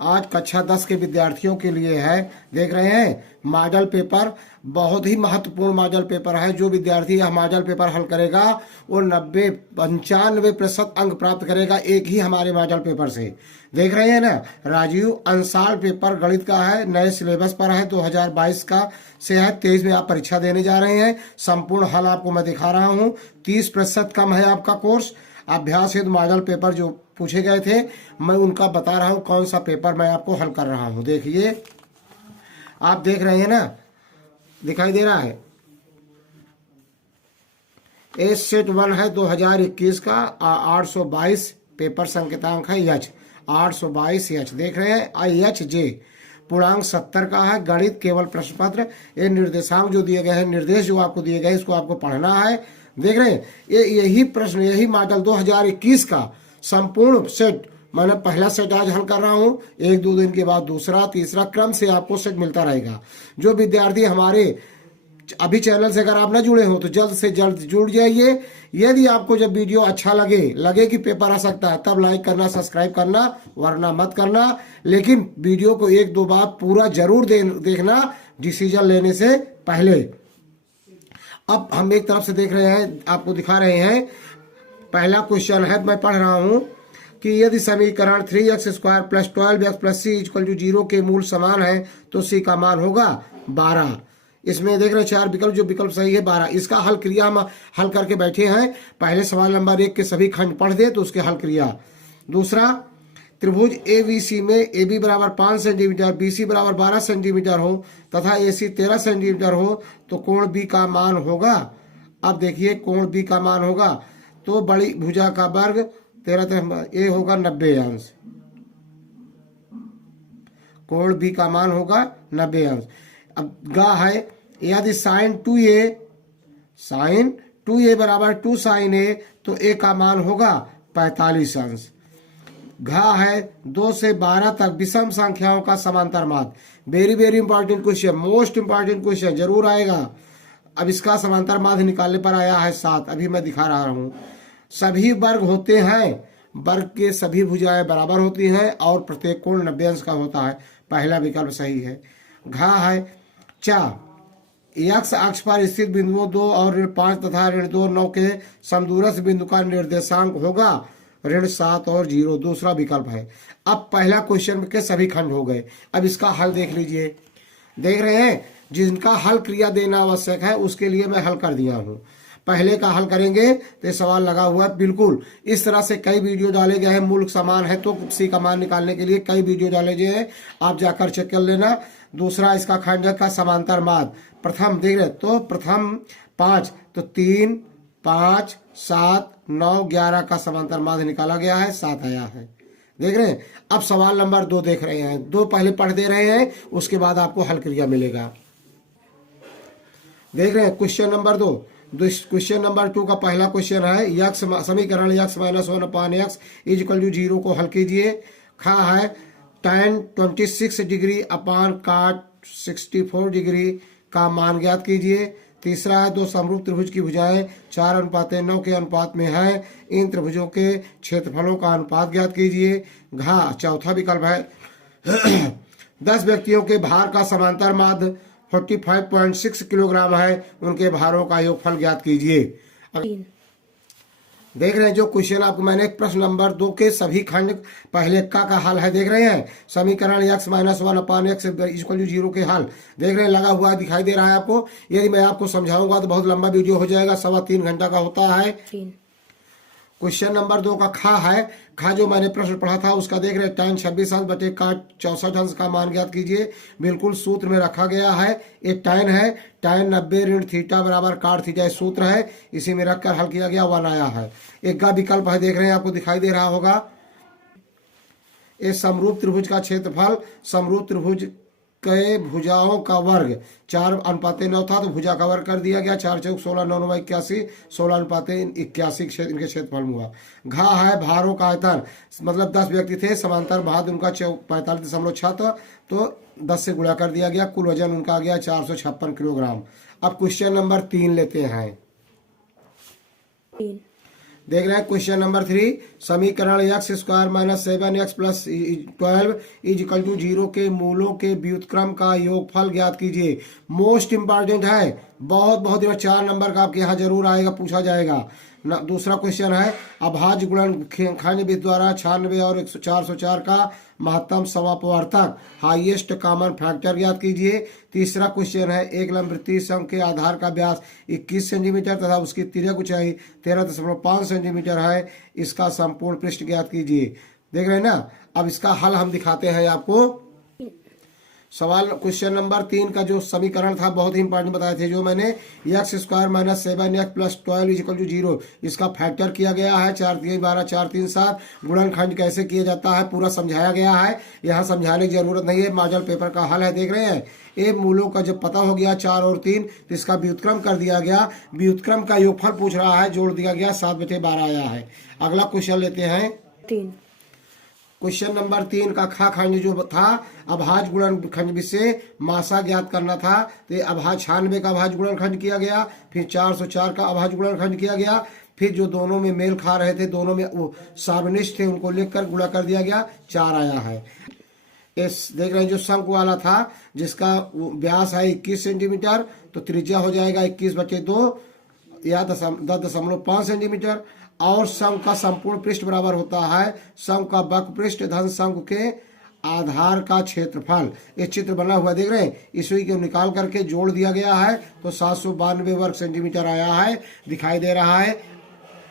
आज कक्षा 10 के विद्यार्थियों के लिए है। देख रहे हैं मॉडल पेपर, बहुत ही महत्वपूर्ण मॉडल पेपर है। जो विद्यार्थी यह मॉडल पेपर हल करेगा वो 95% अंक प्राप्त करेगा एक ही हमारे मॉडल पेपर से। देख रहे हैं ना, राजीव अंसाल पेपर गणित का है, नए सिलेबस पर है, 2022 का से है। 23 में आप परीक्षा देने जा रहे हैं। संपूर्ण हल आपको मैं दिखा रहा हूँ। 30% कम है आपका कोर्स। अभ्यास हेतु मॉडल पेपर जो पूछे गए थे मैं उनका बता रहा हूँ कौन सा पेपर मैं आपको हल कर रहा हूँ। देखिए, आप देख रहे हैं ना, दिखाई दे रहा है। ए सेट 1 है 2021 का 822 पेपर संकेतांक है एच 822 एच। देख रहे हैं आई एच जे पूर्णांक 70 का है। गणित केवल प्रश्न पत्र, ये निर्देशांक जो दिए गए हैं, निर्देश जो आपको दिए गए इसको आपको पढ़ना है। देख रहे हैं यही प्रश्न, यही मॉडल 2021 का संपूर्ण सेट मैंने पहला सेट आज हल कर रहा हूँ। 1-2 दिन के बाद दूसरा, तीसरा क्रम से आपको सेट मिलता रहेगा। जो विद्यार्थी हमारे अभी चैनल से अगर आप न जुड़े हो तो जल्द से जल्द जुड़ जाइए। यदि आपको जब वीडियो अच्छा लगे कि पेपर आ सकता है, तब लाइक करना, सब्सक्राइब करना, वरना मत करना। लेकिन वीडियो को 1-2 बार पूरा जरूर देखना डिसीजन लेने से पहले। अब हम एक तरफ से देख रहे हैं, आपको दिखा रहे हैं। पहला क्वेश्चन है, मैं पढ़ रहा हूं कि यदि समीकरण 3x² + 12x + c = 0 के मूल समान है तो c का मान होगा 12। इसमें देख रहे हैं 4 विकल्प, जो विकल्प सही है 12। इसका हल क्रिया हम हल करके बैठे हैं। पहले सवाल नंबर 1 के सभी खंड पढ़ दे तो उसके हल क्रिया। दूसरा, त्रिभुज ABC में AB बराबर 5 सेंटीमीटर, BC बराबर 12 सेंटीमीटर हो तथा AC 13 सेंटीमीटर हो तो कोण B का मान होगा। अब देखिए, कोण B का मान होगा तो बड़ी भुजा का वर्ग 13 ये होगा 90 अंश। कोण B का मान होगा 90 अंश। अब गा है, यदि sin 2a बराबर 2 sin a तो a का मान होगा 45 अंश। घा है 2 से 12 तक विषम संख्याओं का समांतर माध्य। Very very important question, most important question जरूर आएगा। अब इसका समांतर माध्य निकालने पर आया है 7। अभी मैं दिखा रहा हूं। सभी वर्ग होते हैं, वर्ग के सभी भुजाएं बराबर होती हैं और प्रत्येक कोण 90 अंश का होता है। पहला विकल्प सही है। घा है चा, x अक्ष पर स्थित बिंदुओं 2 और ऋण 5 तथा ऋण 2 9 के समदूरस्थ बिंदु का निर्देशांक होगा ऋण 7 और 0। दूसरा विकल्प है। अब पहला क्वेश्चन के सभी खंड हो गए। अब इसका हल देख लीजिए। देख रहे हैं, जिनका हल क्रिया देना आवश्यक है उसके लिए मैं हल कर दिया हूं। पहले का हल करेंगे तो सवाल लगा हुआ है। बिल्कुल इस तरह से कई वीडियो डाले गए हैं। मूल समान है तो सी का मान निकालने के लिए कई वीडियो डाले गए हैं, आप जाकर चेक कर लेना। दूसरा, इसका खंड का समांतर माध्य। प्रथम देख रहे तो प्रथम 5 तो 3, 5, 7, 9, 11 का समांतर माध्य निकाला गया है, 7 आया है। देख रहे हैं। अब सवाल नंबर 2 देख रहे हैं। 2 पहले पढ़ दे रहे हैं, उसके बाद आपको हल क्रिया मिलेगा। देख रहे हैं क्वेश्चन नंबर 2। क्वेश्चन नंबर 2 का पहला क्वेश्चन है, यक्स समीकरण x - 1/x = 0 को हल कीजिए। खा है tan 26 डिग्री अपान cot 64 डिग्री का मान ज्ञात कीजिए। तीसरा है, 2 समरूप त्रिभुज की भुजाएं 4:9 के अनुपात में है, इन त्रिभुजों के क्षेत्रफलों का अनुपात ज्ञात कीजिए। घा चौथा विकल्प है 10 व्यक्तियों के भार का समांतर माध्य 45.6 किलोग्राम है, उनके भारों का योगफल ज्ञात कीजिए। देख रहे हैं जो क्वेश्चन आपको मैंने प्रश्न नंबर 2 के सभी खंड पहले का हल है। देख रहे हैं समीकरण x - 1/x = 0 के हल। देख रहे हैं लगा हुआ दिखाई दे रहा है आपको। यदि मैं आपको समझाऊंगा तो बहुत लंबा वीडियो हो जाएगा, 3.25 घंटा का होता है। क्वेश्चन नंबर 2 का खा है। खा जो मैंने प्रश्न पढ़ा था उसका देख रहे हैं, tan 26 अंश बटे cot 64 अंश का मान ज्ञात कीजिए। बिल्कुल सूत्र में रखा गया है। एक tan है, tan 90 ऋण थीटा बराबर cot थीटा सूत्र है, इसी में रखकर हल किया गया, 1 आया है। एक का विकल्प है, देख रहे हैं आपको दिखाई दे रहा होगा। ये समरूप त्रिभुज का क्षेत्रफल, समरूप त्रिभुज के भुजाओं का वर्ग 4:9 था तो भुजा का वर्ग कर दिया गया। 4 चौक 16, 9 9 81, 16:81 इनके क्षेत्रफल में हुआ। घा है भारों का आयतन, मतलब 10 व्यक्ति थे, समांतर भार उनका 45.6 था तो 10 से गुणा कर दिया गया। कुल वजन उनका आ गया 456 किलोग्राम। अब क्वेश्चन नंबर 3 लेते हैं। देख रहे हैं क्वेश्चन नंबर 3, समीकरण x square minus 7x plus 12 is equal to 0 के मूलों के व्युत्क्रम का योगफल ज्ञात कीजिए। मोस्ट इंपॉर्टेंट है, बहुत बहुत 4 नंबर का आपके यहाँ जरूर आएगा, पूछा जाएगा। दूसरा क्वेश्चन है अभाज्य गुणनखंड द्वारा 96 और 404 का महत्तम समापवर्तक हाईएस्ट कॉमन फैक्टर ज्ञात कीजिए। तीसरा क्वेश्चन है एक लंबवृत्तीय शंकु के आधार का व्यास 21 सेंटीमीटर तथा उसकी तिर्यक ऊंचाई 13.5 सेंटीमीटर है, इसका संपूर्ण पृष्ठ ज्ञात कीजिए। देख रहे हैं ना। अब इसका हल हम दिखाते हैं आपको। सवाल क्वेश्चन नंबर 3 का जो समीकरण था बहुत ही इंपॉर्टेंट बताए थे, जो मैंने x square minus 7x plus 12 is equal to 0 इसका फैक्टर किया गया है। 4 3 12 4 3 7 गुणनखंड कैसे किया जाता है पूरा समझाया गया है, यहाँ समझाने की जरूरत नहीं है, मॉडल पेपर का हल है। देख रहे हैं ए मूलों का जब पता हो गया 4 और 3 तो इसका व्युत्क्रम कर दिया गया, व्युत्क्रम का योगफल पूछ रहा है, जोड़ दिया गया, 7/12 आया है। अगला क्वेश्चन लेते हैं 3। क्वेश्चन नंबर 3 का खा खंड जो था अभाज्य गुणनखंड से मासा ज्ञात करना था, तो ये अभाज्य 96 का अभाज्य गुणनखंड किया गया, फिर 404 का अभाज्य गुणनखंड किया गया, फिर जो दोनों में मेल खा रहे थे, दोनों में वो सार्वनिष्ठ थे, उनको लिखकर गुणा कर दिया गया, 4 आया है। इस देख रहे हैं जो शंकु वाला था जिसका व्यास है 21 सेंटीमीटर, तो त्रिज्या हो जाएगा 21/2 या 10.5 सेंटीमीटर, और शंकु का संपूर्ण पृष्ठ बराबर होता है शंकु का वक्र पृष्ठ धन शंकु के आधार का क्षेत्रफल। ये चित्र बना हुआ देख रहे हैं, इसी को निकाल करके जोड़ दिया गया है, तो 792 वर्ग सेंटीमीटर आया है, दिखाई दे रहा है।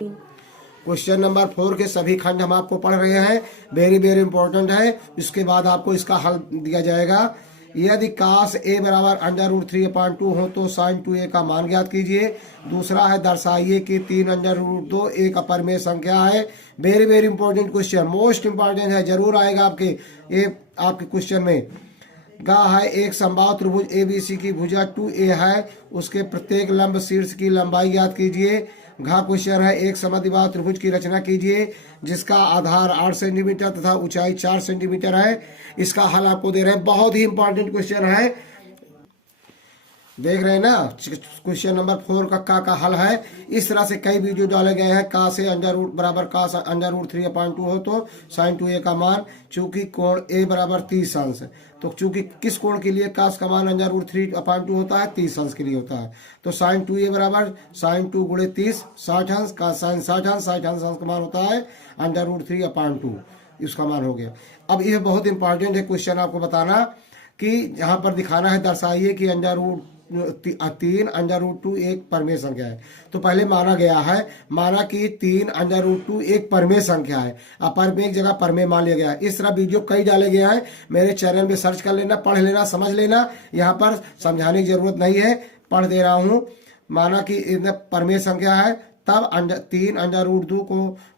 क्वेश्चन नंबर 4 के सभी खंड हम आपको पढ़ रहे हैं, वेरी वेरी इंपॉर्टेंट है। इसके बाद आपको इसका हल दिया जाएगा। यदि काश a बराबर √3/2 हो तो sin 2a का मान ज्ञात कीजिए। दूसरा है दर्शाइए कि 3 √2 एक अपरिमेय संख्या है। Very very important question, most important है, जरूर आएगा आपके क्वेश्चन में। गा है एक समबाहु त्रिभुज ABC की भुजा 2a है, उसके प्रत्येक लंब शीर्ष की लंबाई ज्ञात कीजिए। घा क्वेश्चन है एक समद्विबाहु त्रिभुज की रचना कीजिए जिसका आधार 8 सेंटीमीटर तथा ऊंचाई 4 सेंटीमीटर है, इसका हल आपको दे रहे हैं। बहुत ही इंपॉर्टेंट क्वेश्चन है, देख रहे हैं ना। क्वेश्चन नंबर 4 का हल है। इस तरह से कई वीडियो डाले गए हैं। का से √ बराबर का √3/2 हो तो sin 2a का मान, चूंकि कोण a बराबर 30 अंश, तो चूंकि किस कोण के लिए कास का मान √3/2 होता है, 30 अंश के लिए होता है, तो sin 2a बराबर sin 2 × 30 60 अंश का sin 60 अंश, 60 अंश का मान होता है √3/2, इसका मान हो गया। अब यह बहुत इंपॉर्टेंट है क्वेश्चन आपको बताना कि यहाँ पर दिखाना है, दर्शाइए कि 3 √2 एक परमेय संख्या है। तो पहले माना गया है, माना कि 3 √2 एक परमेय संख्या है, अपरमेय की जगह परमेय मान लिया गया है। इस तरह वीडियो कई डाले गए हैं, मेरे चैनल में सर्च कर लेना, पढ़ लेना, समझ लेना, यहाँ पर समझाने की जरूरत नहीं है, पढ़ दे रहा हूँ। माना कि परमेय संख्या है, तब 3 √2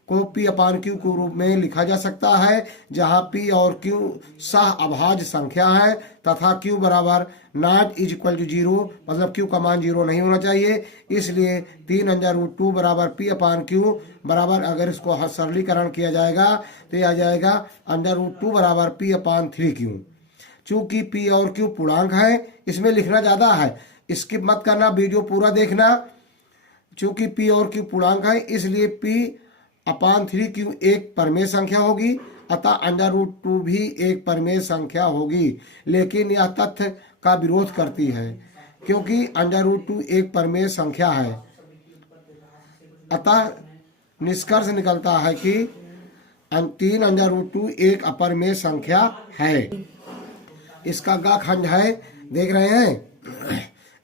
को P/Q के रूप में लिखा जा सकता है, जहां P और Q सह अभाज्य संख्या है तथा Q बराबर नॉट इज इक्वल टू 0, मतलब Q का मान 0 नहीं होना चाहिए। इसलिए 3 √2 बराबर P/Q बराबर, अगर इसको सरलीकरण किया जाएगा तो यह आ जाएगा √2 बराबर P/3Q। चूंकि P और Q पूर्णांक है, इसमें लिखना ज्यादा है, स्किप मत करना, वीडियो पूरा देखना। चूंकि P और Q पूर्णांक है, इसलिए P/3Q एक परमेय संख्या होगी, अतः √2 भी एक परमेय संख्या होगी। लेकिन यह तथ्य का विरोध करती है, क्योंकि √2 एक परमेय संख्या है, अतः निष्कर्ष निकलता है कि 3 √2 एक अपरमेय संख्या है। इसका गा खंड है, देख रहे हैं,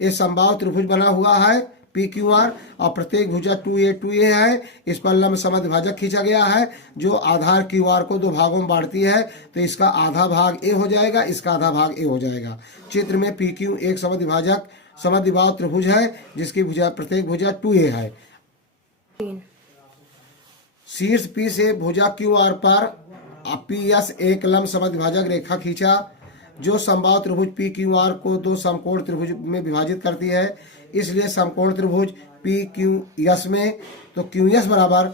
ये समबाहु त्रिभुज बना हुआ है PQR, और प्रत्येक भुजा 2a है। इस पर लंब समद्विभाजक खींचा गया है जो आधार QR को 2 भागों में बांटती है, तो इसका आधा भाग A हो जाएगा, इसका आधा भाग A हो जाएगा। चित्र में PQ एक समद्विबाहु त्रिभुज है जिसकी प्रत्येक भुजा 2a है। शीर्ष P से भुजा QR पर PS एक लंब समद्विभाजक रेखा खींचा जो समबाहु त्रिभुज PQR को 2 समकोण त्रिभुज में विभाजित करती है। इसलिए समकोण त्रिभुज PQS में, तो QS बराबर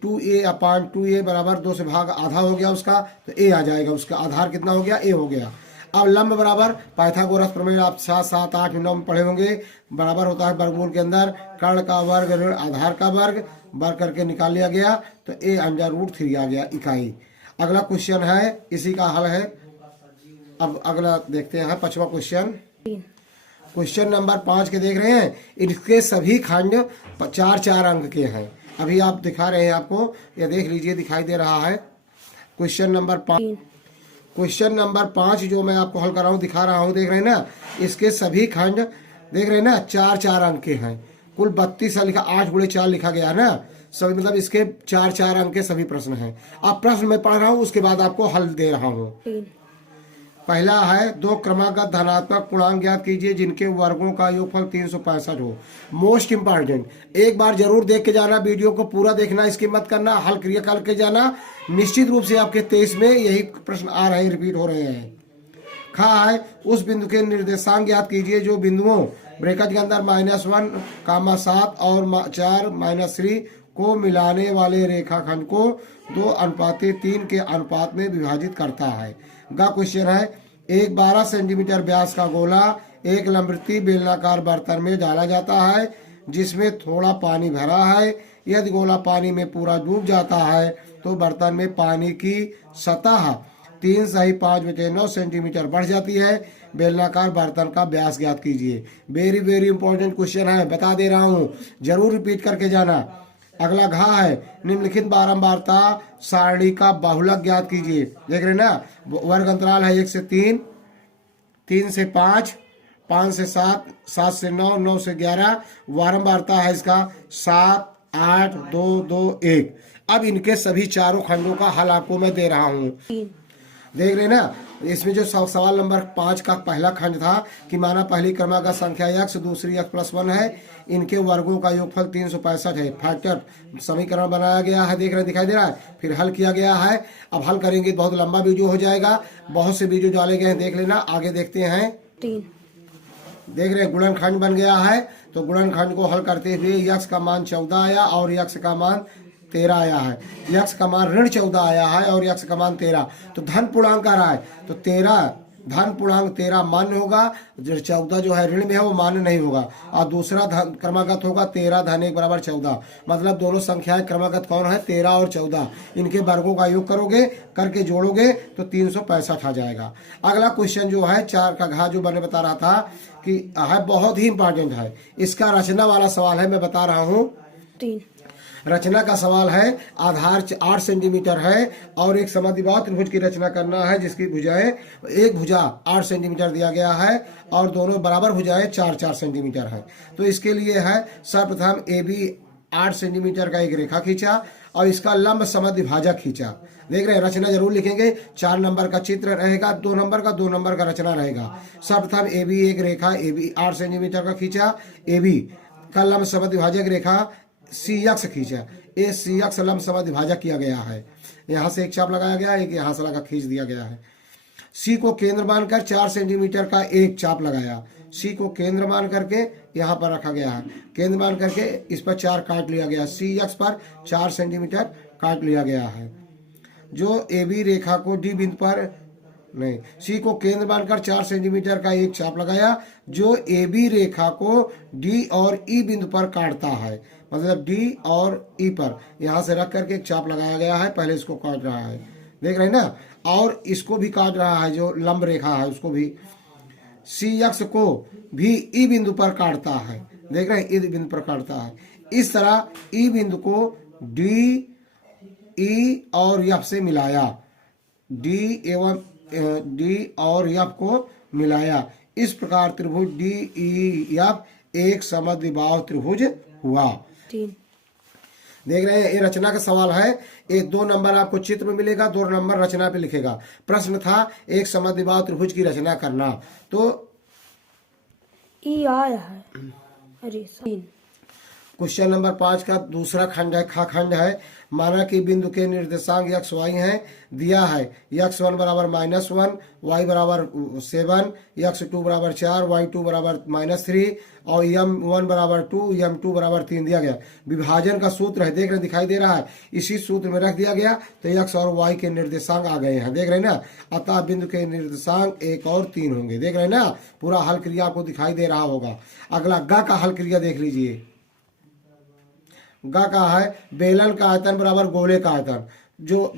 2a/2a बराबर 2 से भाग आधा हो गया उसका, तो A आ जाएगा, उसका आधार कितना हो गया, A हो गया। अब लंब बराबर पाइथागोरस प्रमेय आप 7, 7, 8, 9 में पढ़े होंगे। बराबर होता है वर्गमूल के अंदर कर्ण का वर्ग ऋण आधार का वर्ग करके निकाल लिया गया, तो a √3 आ गया इकाई। अगला क्वेश्चन है, इसी का हल है। अब अगला देखते हैं 5वां क्वेश्चन। क्वेश्चन नंबर 5 के देख रहे हैं, इनके सभी खंड 4-4 अंक के हैं। अभी आप दिखा रहे हैं, आपको ये देख लीजिए, दिखाई दे रहा है। क्वेश्चन नंबर 5, क्वेश्चन नंबर 5 जो मैं आपको हल कर रहा हूँ, दिखा रहा हूँ, देख रहे हैं ना, इसके सभी खंड देख रहे हैं ना 4-4 अंक के हैं। कुल 32 लिखा, 8 × 4 लिखा गया है ना, सभी मतलब इसके 4-4 अंक के सभी प्रश्न हैं। अब प्रश्न मैं पढ़ रहा हूँ, उसके बाद आपको हल दे रहा हूँ। पहला है, 2 क्रमागत धनात्मक पूर्णांक ज्ञात कीजिए जिनके वर्गों का योगफल 365 हो। मोस्ट इंपॉर्टेंट, एक बार जरूर देख के जाना, वीडियो को पूरा देखना, इसकी मत करना, हल क्रिया करके जाना। निश्चित रूप से आपके 23 में यही प्रश्न आ रहे हैं, रिपीट हो रहे हैं। खा है, उस बिंदु के निर्देशांक ज्ञात कीजिए जो बिंदुओं ब्रैकेट के अंदर -1, 7 और 4, -3 को मिलाने वाले रेखाखंड को 2:3 के अनुपात में विभाजित करता है। गा क्वेश्चन है, एक 12 सेंटीमीटर व्यास का गोला एक लंबवृत्तीय बेलनाकार बर्तन में डाला जाता है जिसमें थोड़ा पानी भरा है। यदि गोला पानी में पूरा डूब जाता है तो बर्तन में पानी की सतह 3 सही 5 बटे 9 सेंटीमीटर बढ़ जाती है। बेलनाकार बर्तन का व्यास ज्ञात कीजिए। वेरी वेरी इंपॉर्टेंट क्वेश्चन है, बता दे रहा हूँ, जरूर रिपीट करके जाना। अगला घा है, निम्नलिखित बारंबारता सारणी का बहुलक ज्ञात कीजिए। देख रहे हैं ना, वर्ग अंतराल है 1 से 3, 3 से 5, 5 से 7, 7 से 9, 9 से 11। बारंबारता है इसका 7, 8, 2, 2, 1। अब इनके सभी चारों खंडों का हल आपको मैं दे रहा हूँ। देख रहे हैं ना, इसमें जो सवाल नंबर 5 का पहला खंड था कि माना पहली क्रमागत संख्या x, दूसरी x+1 है, इनके वर्गों का योगफल 365 है। फैक्टर समीकरण बनाया गया है, देख रहे हैं, दिखाई दे रहा है, फिर हल किया गया है। अब हल करेंगे, बहुत लंबा वीडियो हो जाएगा, बहुत से वीडियो डाले गए हैं, देख लेना। आगे देखते हैं, देख रहे हैं गुणनखंड बन गया है, तो गुणनखंड को हल करते हुए x का मान 14 आया और x का मान 13 आया है। x का मान ऋण 14 आया है और x का मान 13, तो धन पूर्णांक आ रहा है, तो 13 धन पूर्णांक 13 मान्य होगा, जो 14 जो है ऋण में है वो मान्य नहीं होगा। और दूसरा धन क्रमागत होगा 13 धन 1 = 14, मतलब दोनों संख्याएं क्रमागत कौन है, 13 और 14। इनके वर्गों का योग करोगे, करके जोड़ोगे तो 365 आ जाएगा। अगला क्वेश्चन जो है 4 का घा, जो मैंने बता रहा था कि है बहुत ही इंपॉर्टेंट है, इसका रचना वाला सवाल है, मैं बता रहा हूँ। रचना का सवाल है, आधार 8 सेंटीमीटर है और एक समद्विबाहु त्रिभुज की रचना करना है जिसकी भुजाएं, एक भुजा 8 सेंटीमीटर दिया गया है और दोनों बराबर भुजाएं 4-4 सेंटीमीटर है। तो इसके लिए है, सर्वप्रथम AB 8 सेंटीमीटर का एक रेखा खींचा और इसका लंब समद्विभाजक खींचा। देख रहे हैं, रचना जरूर लिखेंगे, 4 नंबर का चित्र रहेगा, 2 नंबर का, 2 नंबर का रचना रहेगा। सर्वप्रथम AB एक रेखा AB 8 सेंटीमीटर का खींचा, AB का लंब समद्विभाजक रेखा CX खींचा, ये CX लंब समद्विभाजक किया गया है। यहाँ से एक चाप लगाया गया, एक यहाँ से लगा खींच दिया गया है। C को केंद्र मानकर 4 सेंटीमीटर का एक चाप लगाया, C को केंद्र मान करके यहाँ पर रखा गया है, केंद्र मान करके इस पर 4 काट लिया गया, CX पर 4 सेंटीमीटर काट लिया गया है। जो AB रेखा को D बिंदु पर नहीं, C को केंद्र मानकर 4 सेंटीमीटर का एक चाप लगाया जो AB रेखा को D और E बिंदु पर काटता है, मतलब D और E पर यहाँ से रख करके एक चाप लगाया गया है। पहले इसको काट रहा है, देख रहे हैं ना, और इसको भी काट रहा है, जो लंब रेखा है उसको भी। CX को भी E बिंदु पर काटता है, देख रहे हैं, E बिंदु पर काटता है। इस तरह E बिंदु को D, E और F से मिलाया, D और F को मिलाया। इस प्रकार त्रिभुज DEF एक समद्विबाहु त्रिभुज हुआ। देख रहे हैं, ये रचना का सवाल है। एक 2 नंबर आपको चित्र में मिलेगा, 2 नंबर रचना पे लिखेगा। प्रश्न था एक समद्विबाहु त्रिभुज की रचना करना, तो आया है। अरे क्वेश्चन नंबर 5 का दूसरा खंड है, खा खंड है। माना कि बिंदु के निर्देशांक x y हैं, दिया है x1 बराबर -1, y बराबर 7, x2 बराबर 4, y2 बराबर -3 और m1 बराबर 2, m2 बराबर 3 दिया गया। विभाजन का सूत्र है, देख रहे दिखाई दे रहा है, इसी सूत्र में रख दिया गया तो x और y के निर्देशांक आ गए हैं, देख रहे हैं ना। अतः बिंदु के निर्देशांक 1 और 3 होंगे, देख रहे हैं ना। पूरा हल क्रिया आपको दिखाई दे रहा होगा। अगला ग का हल क्रिया देख लीजिए। ग का है बेलन का आयतन बराबर गोले का आयतन जो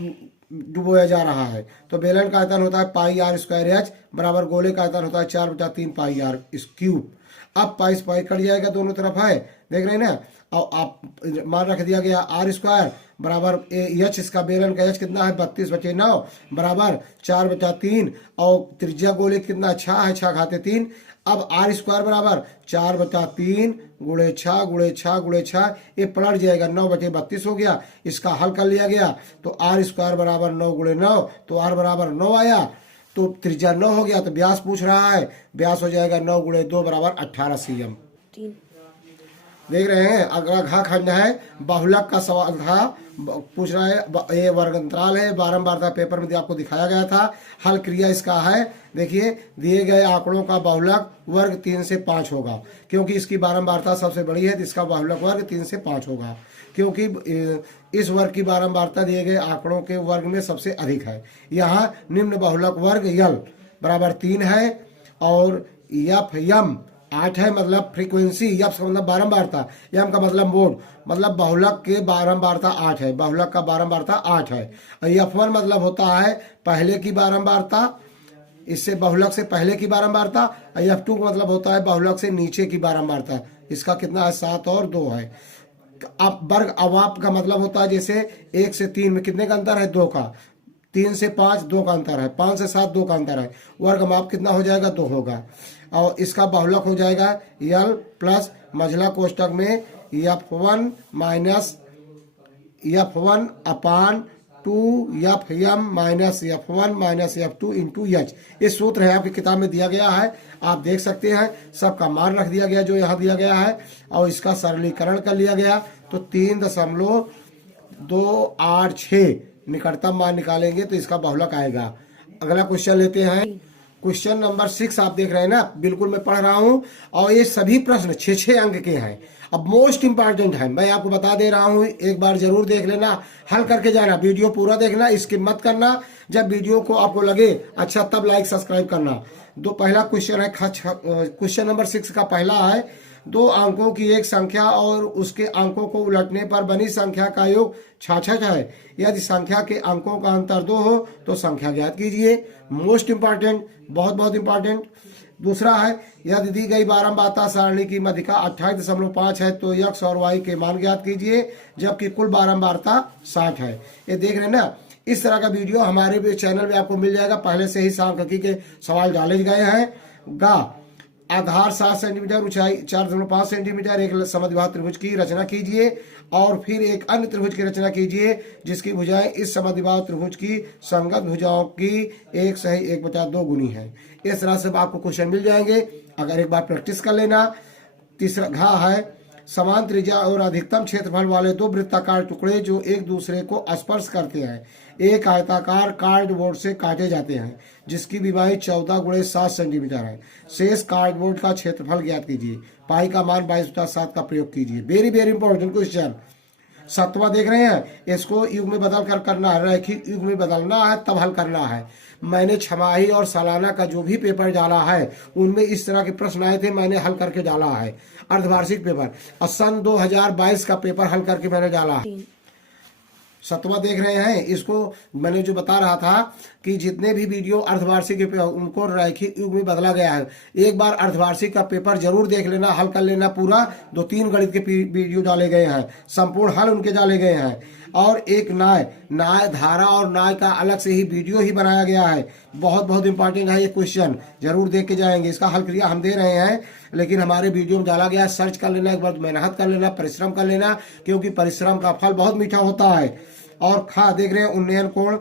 डुबोया जा रहा है। तो बेलन का आयतन होता है पाई आर स्क्वायर एच बराबर गोले का आयतन होता है 4/3 पाई आर क्यूब। अब पाई से पाई कट जाएगा, दोनों तरफ है, देख रहे हैं ना। और आप मान रख दिया गया आर स्क्वायर बराबर एच, इसका बेलन का एच कितना है 32/9 बराबर 4/3 और त्रिज्या गोले कितना 6 है, 6 घाते 3। अब आर स्क्वायर बराबर 4/3 गुणे 6 गुणे 6 गुणे 6, ये पलट जाएगा 9/32 हो गया। इसका हल कर लिया गया तो आर स्क्वायर बराबर 9 गुणे 9, तो आर बराबर 9 आया, तो त्रिज्या 9 हो गया। तो व्यास पूछ रहा है, व्यास हो जाएगा 9 गुणे 2 बराबर 18 cm। देख रहे हैं। अगला घा खंड है, बहुलक का सवाल था, पूछ रहा है, ये वर्ग अंतराल है, बारंबारता पेपर में आपको दिखाया गया था। हल क्रिया इसका है, देखिए दिए गए आंकड़ों का बहुलक वर्ग 3 से 5 होगा, क्योंकि इसकी बारंबारता सबसे बड़ी है तो इसका बहुलक वर्ग 3 से 5 होगा, क्योंकि इस वर्ग की बारंबारता दिए गए आंकड़ों के वर्ग में सबसे अधिक है। यहाँ निम्न बहुलक वर्ग यल बराबर 3 है और यफ यम 8 है, मतलब फ्रीक्वेंसी, यफ का मतलब बारंबारता, यम का मतलब मोड, मतलब बहुलक के बारंबारता 8 है, बहुलक का बारंबारता 8 है। और F1 मतलब होता है पहले की बारंबारता, इससे बहुलक से पहले की बारंबारता। और F2 का मतलब होता है बहुलक से नीचे की बारंबारता, इसका कितना है 7 और 2 है। अब वर्ग अवाप का मतलब होता है जैसे 1 से 3 में कितने का अंतर है 2 का, 3 से 5 2 का अंतर है, 5 से 7 2 का अंतर है, वर्ग माप कितना हो जाएगा 2 होगा। और इसका बहुलक हो जाएगा यल प्लस मझला कोष्टक में F1 माइनस F1 अपान 2 F M minus F1 minus F2 into H. ये सूत्र है, आपकी किताब में दिया गया है, आप देख सकते हैं। सबका मान रख दिया गया जो यहाँ दिया गया है और इसका सरलीकरण कर लिया गया तो 3.286 निकटतम मान निकालेंगे तो इसका बहुलक आएगा। अगला क्वेश्चन लेते हैं। क्वेश्चन नंबर 6 आप देख रहे हैं ना, बिल्कुल मैं पढ़ रहा हूं और ये सभी प्रश्न 6 अंक के हैं। अब मोस्ट इंपॉर्टेंट है, मैं आपको बता दे रहा हूं, एक बार जरूर देख लेना, हल करके जाना, वीडियो पूरा देखना, स्किप मत करना। जब वीडियो को आपको लगे अच्छा तब लाइक सब्सक्राइब करना। पहला क्वेश्चन है, क्वेश्चन नंबर 6 का पहला है, 2 अंकों की एक संख्या और उसके अंकों को उलटने पर बनी संख्या का योग 66 है। यदि संख्या के अंकों का अंतर 2 हो तो संख्या ज्ञात कीजिए। मोस्ट इंपॉर्टेंट, बहुत बहुत इंपॉर्टेंट। दूसरा है, यदि दी गई बारंबारता सारणी की मध्यिका 28.5 है तो x और y के मान ज्ञात कीजिए, जबकि कुल बारंबारता 60 है। ये देख रहे हैं ना, इस तरह का वीडियो हमारे चैनल में आपको मिल जाएगा। पहले से ही सांख्यिकी के सवाल डाले गए हैं। गा आधार 7 सेंटीमीटर, ऊंचाई 4.5 सेंटीमीटर, एक समद्विबाहु त्रिभुज की रचना कीजिए और फिर एक अन्य त्रिभुज की रचना कीजिए जिसकी भुजाएं इस समद्विबाहु त्रिभुज की संगत भुजाओं की 1 सही 1/2 गुनी है। इस तरह से आपको क्वेश्चन मिल जाएंगे, अगर एक बार प्रैक्टिस कर लेना। तीसरा घा है, समान त्रिज्या और अधिकतम क्षेत्रफल वाले 2 वृत्ताकार टुकड़े जो एक दूसरे को स्पर्श करते हैं एक आयताकार कार्डबोर्ड से काटे जाते हैं जिसकी विमाई 14 × 7 सेंटीमीटर है। शेष कार्डबोर्ड का क्षेत्रफल ज्ञात कीजिए। पाई का मान 22/7 का प्रयोग कीजिए। Very very important question. 7वां देख रहे हैं, इसको युग में बदल कर करना है, रैखिक युग में बदलना है तब हल करना है। मैंने छमाही और सालाना का जो भी पेपर डाला है उनमें इस तरह के प्रश्न आए थे, मैंने हल करके डाला है। अर्धवार्षिक पेपर और सन 2022 का पेपर हल करके मैंने डाला है। 7वां देख रहे हैं, इसको मैंने जो बता रहा था कि जितने भी वीडियो अर्धवार्षिक के उनको रैखिक युग में बदला गया है। एक बार अर्धवार्षिक का पेपर जरूर देख लेना, हल कर लेना पूरा। 2-3 गणित के वीडियो डाले गए हैं, संपूर्ण हल उनके डाले गए हैं। और एक न्याय धारा और न्याय का अलग से ही वीडियो ही बनाया गया है। बहुत बहुत इंपॉर्टेंट है ये क्वेश्चन, जरूर देख के जाएंगे। इसका हल क्रिया हम दे रहे हैं लेकिन हमारे वीडियो में डाला गया है। सर्च कर लेना, एक बार मेहनत कर लेना, परिश्रम कर लेना, क्योंकि परिश्रम का फल बहुत मीठा होता है। और खा देख रहे हैं, उन्नयन कोण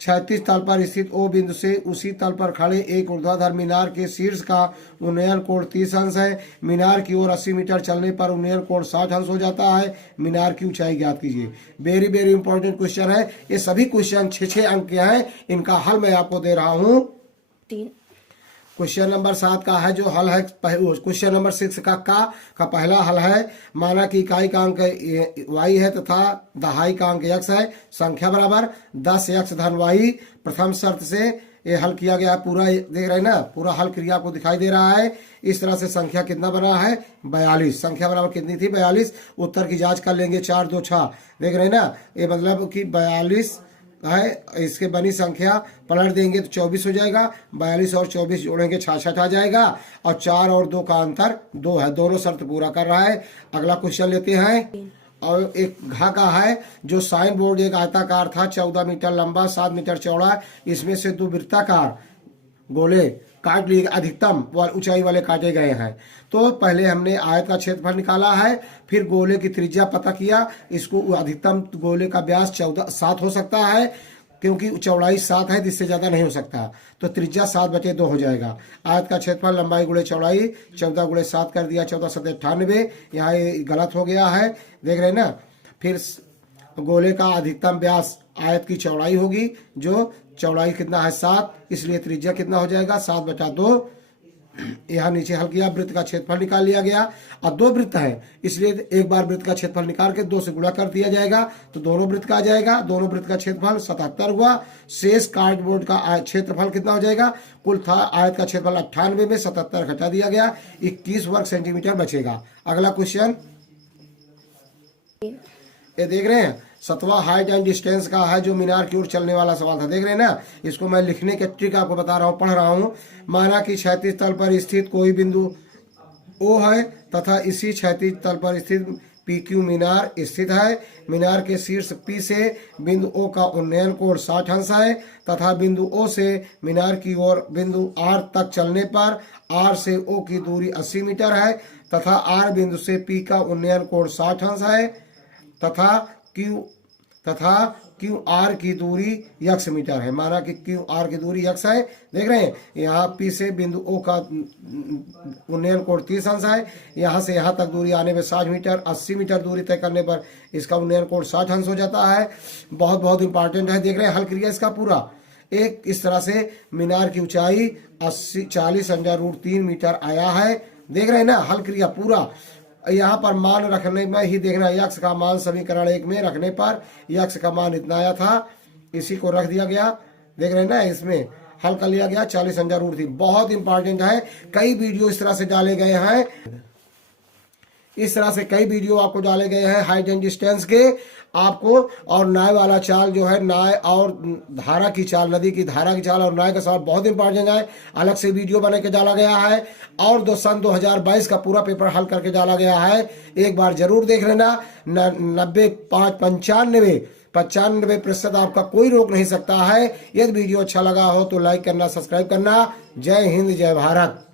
क्षैतिज तल पर स्थित ओ बिंदु से उसी तल पर खड़े एक ऊर्ध्वाधर मीनार के शीर्ष का उन्नयन कोण 30 अंश है। मीनार की ओर 80 मीटर चलने पर उन्नयन कोण 60 अंश हो जाता है। मीनार की ऊंचाई ज्ञात कीजिए। वेरी वेरी इंपॉर्टेंट क्वेश्चन है। ये सभी क्वेश्चन 6 अंक के हैं। इनका हल मैं आपको दे रहा हूँ। क्वेश्चन नंबर 7 का है जो हल है, क्वेश्चन नंबर 6 का पहला हल है। माना कि इकाई का अंक y है तथा दहाई का अंक x है। संख्या बराबर 10x धन y। प्रथम शर्त से ये हल किया गया है। पूरा देख रहे हैं ना, पूरा हल क्रिया को दिखाई दे रहा है। इस तरह से संख्या कितना बना है 42। संख्या बराबर कितनी थी 42। उत्तर की जांच कर लेंगे 4 2 6। देख रहे हैं ना, ये मतलब कि 42 है। इसके बनी संख्या पलट देंगे तो 24 हो जाएगा। 42 और 24 जोड़ेंगे 66 आ जाएगा। और 4 और 2 का अंतर 2 है। दोनों शर्त पूरा कर रहा है। अगला क्वेश्चन लेते हैं। और एक घा का है जो साइन बोर्ड एक आयताकार था, 14 मीटर लंबा, 7 मीटर चौड़ा। इसमें से 2 वृत्ताकार गोले काट लिए, अधिकतम ऊंचाई वाले काटे गए हैं। तो पहले हमने आयत का क्षेत्रफल निकाला है, फिर गोले की त्रिज्या पता किया। इसको अधिकतम गोले का व्यास 7 हो सकता है, क्योंकि चौड़ाई 7 है, जिससे ज्यादा नहीं हो सकता। तो त्रिज्या 7/2 हो जाएगा। आयत का क्षेत्रफल लंबाई गुणे चौड़ाई 14 गुणे 7 कर दिया, 14 7 98। यहाँ ये गलत हो गया है, देख रहे हैं ना। फिर गोले का अधिकतम व्यास आयत की चौड़ाई होगी, जो चौड़ाई कितना है 7, इसलिए त्रिज्या कितना हो जाएगा 7/2। यहाँ नीचे हल किया, वृत्त का क्षेत्रफल निकाल लिया गया। अब 2 वृत्त है, इसलिए एक बार वृत्त का क्षेत्रफल निकाल के 2 से गुणा कर दिया जाएगा, तो दोनों वृत्त का आ जाएगा। दोनों वृत्त का क्षेत्रफल 77 हुआ। शेष कार्डबोर्ड का क्षेत्रफल कितना हो जाएगा, कुल था आयत का क्षेत्रफल 98 में 77 घटा दिया गया, 21 वर्ग सेंटीमीटर बचेगा। अगला क्वेश्चन ये देख रहे हैं, 7वां हाइट एंड डिस्टेंस का है, जो मीनार की ओर चलने वाला सवाल था। देख रहे हैं ना, इसको मैं लिखने के ट्रिक आपको बता रहा हूँ, पढ़ रहा हूँ। माना कि क्षैतिज तल पर स्थित कोई बिंदु O है तथा इसी क्षैतिज तल पर स्थित PQ मीनार स्थित है। मीनार के शीर्ष P से बिंदु O का उन्नयन कोण 60 अंश है तथा बिंदु O से मीनार की ओर बिंदु R तक चलने पर R से O की दूरी 80 मीटर है तथा R बिंदु से P का उन्नयन कोण 60 अंश है तथा क्यू आर की दूरी x मीटर है। माना कि क्यू आर की दूरी x है। देख रहे हैं, यहाँ P से बिंदु O का उन्नयन कोण 30 अंश है। यहाँ से यहाँ तक दूरी आने में 60 मीटर, 80 मीटर दूरी तय करने पर इसका उन्नयन कोण 60 अंश हो जाता है। बहुत बहुत इंपॉर्टेंट है। देख रहे हैं, हल क्रिया इसका पूरा एक इस तरह से मीनार की ऊंचाई 40√3 मीटर आया है। देख रहे हैं ना, हल क्रिया पूरा। यहाँ पर मान रखने में ही देखना, x का मान समीकरण 1 में रखने पर x का मान इतना आया था, इसी को रख दिया गया। देख रहे हैं ना, इसमें हल कर लिया गया 40√3। बहुत इंपॉर्टेंट है। कई वीडियो इस तरह से डाले गए हैं, इस तरह से कई वीडियो आपको डाले गए हैं हाइट एंड डिस्टेंस के आपको। और नाय वाला चाल जो है, नाय और धारा की चाल, नदी की धारा की चाल और नाय का सवाल बहुत इंपॉर्टेंट है। अलग से वीडियो बना के डाला गया है और सन 2022 का पूरा पेपर हल करके डाला गया है। एक बार जरूर देख लेना। 95% आपका कोई रोक नहीं सकता है। यदि वीडियो अच्छा लगा हो तो लाइक करना, सब्सक्राइब करना। जय हिंद, जय भारत।